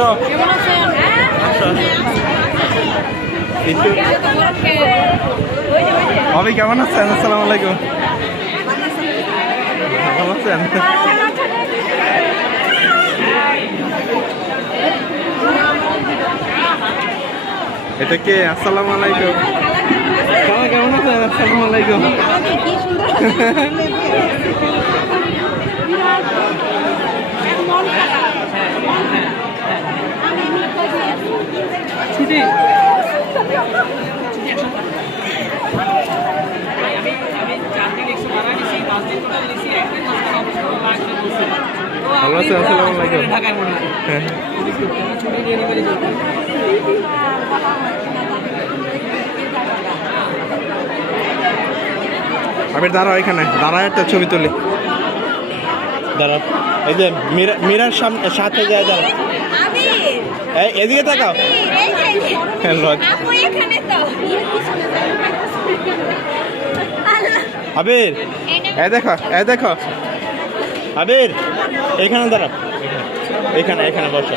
আসো ভাবি কেমন আছেন? আসসালামু আলাইকুম। ভালো আছেন? এটা কে? আসসালামু আলাইকুম। কেমন আছেন? আসসালামু আলাইকুম। ভালো আছেন? আসসালামু আলাইকুম। আবির দাঁড়াও, এখানে দাঁড়ায় একটা ছবি তুলি। দাঁড়াও, এই যে মীরার সাথে যায়, দাঁড়াও। এদিকে তাকাও। আবির এ দেখো আবির, এখানে দাঁড়াও, এখানে বসো।